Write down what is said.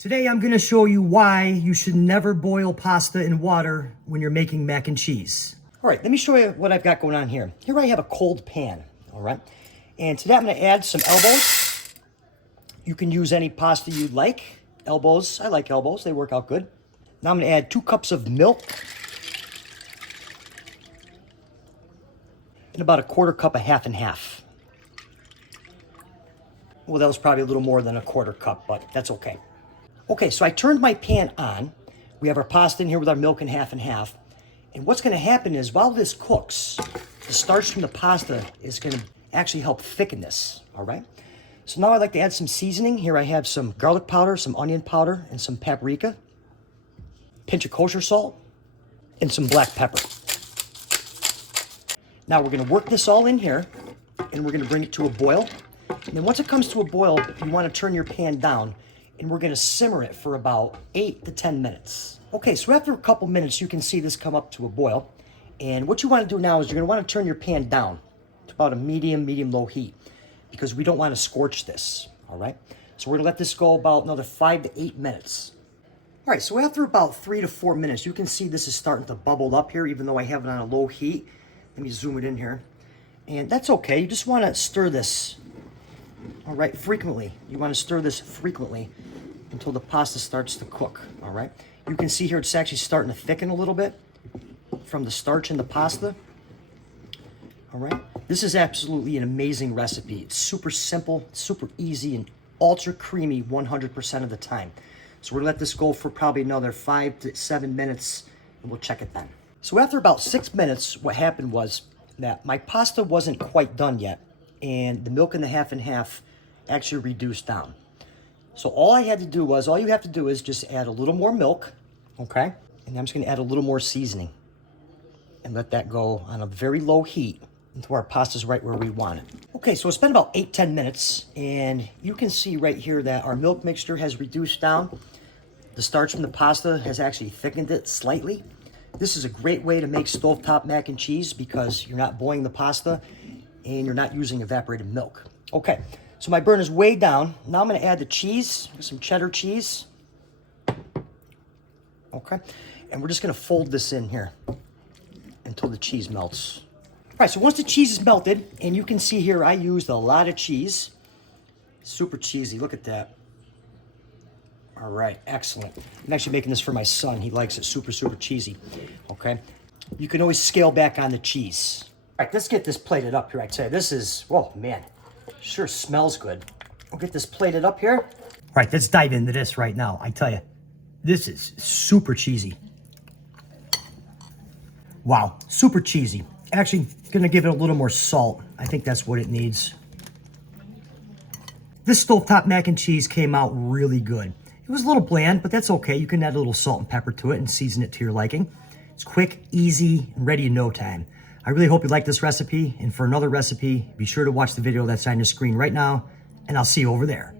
Today I'm going to show you why you should never boil pasta in water when you're making mac and cheese. All right, let me show you what I've got going on here. Here I have a cold pan, all right? And today I'm going to add some elbows. You can use any pasta you'd like. Elbows, I like elbows, they work out good. Now I'm going to add 2 cups of milk. And about a 1/4 cup of half and half. Well, that was probably a little more than a 1/4 cup, but that's okay. Okay, so I turned my pan on. We have our pasta in here with our milk and half. And what's going to happen is while this cooks, the starch from the pasta is going to actually help thicken this, all right? So now I'd like to add some seasoning. Here I have some garlic powder, some onion powder, and some paprika, pinch of kosher salt, and some black pepper. Now we're going to work this all in here, and we're going to bring it to a boil. And then once it comes to a boil, you want to turn your pan down, and we're going to simmer it for about 8 to 10 minutes. Okay, so after a couple minutes, you can see this come up to a boil. And what you want to do now is you're going to want to turn your pan down to about a medium-low heat because we don't want to scorch this, all right? So we're going to let this go about another 5 to 8 minutes. All right, so after about 3 to 4 minutes, you can see this is starting to bubble up here, even though I have it on a low heat. Let me zoom it in here. And that's okay. You just want to stir this, all right, frequently. You want to stir this frequently until the pasta starts to cook, all right? You can see here it's actually starting to thicken a little bit from the starch in the pasta, all right? This is absolutely an amazing recipe. It's super simple, super easy, and ultra creamy 100% of the time. So we're gonna let this go for probably another 5 to 7 minutes, and we'll check it then. So after about 6 minutes, what happened was that my pasta wasn't quite done yet, and the milk and the half and half actually reduced down. So all you have to do is just add a little more milk, okay? And I'm just gonna add a little more seasoning and let that go on a very low heat until our pasta's right where we want it. Okay, so it's been about 8-10 minutes, and you can see right here that our milk mixture has reduced down. The starch from the pasta has actually thickened it slightly. This is a great way to make stovetop mac and cheese because you're not boiling the pasta and you're not using evaporated milk. Okay, so my burn is way down. Now I'm gonna add the cheese, some cheddar cheese. Okay, and we're just gonna fold this in here until the cheese melts. All right, so once the cheese is melted, and you can see here I used a lot of cheese. Super cheesy, look at that. All right, excellent. I'm actually making this for my son. He likes it super cheesy, okay? You can always scale back on the cheese. All right, let's get this plated up here. I tell you, this is, oh man, sure smells good. We'll get this plated up here. All right, let's dive into this right now. I tell you, this is super cheesy. Wow, super cheesy. Actually, gonna give it a little more salt. I think that's what it needs. This stovetop mac and cheese came out really good. It was a little bland, but that's okay. You can add a little salt and pepper to it and season it to your liking. It's quick, easy, and ready in no time. I really hope you like this recipe, and for another recipe, be sure to watch the video that's on your screen right now, and I'll see you over there.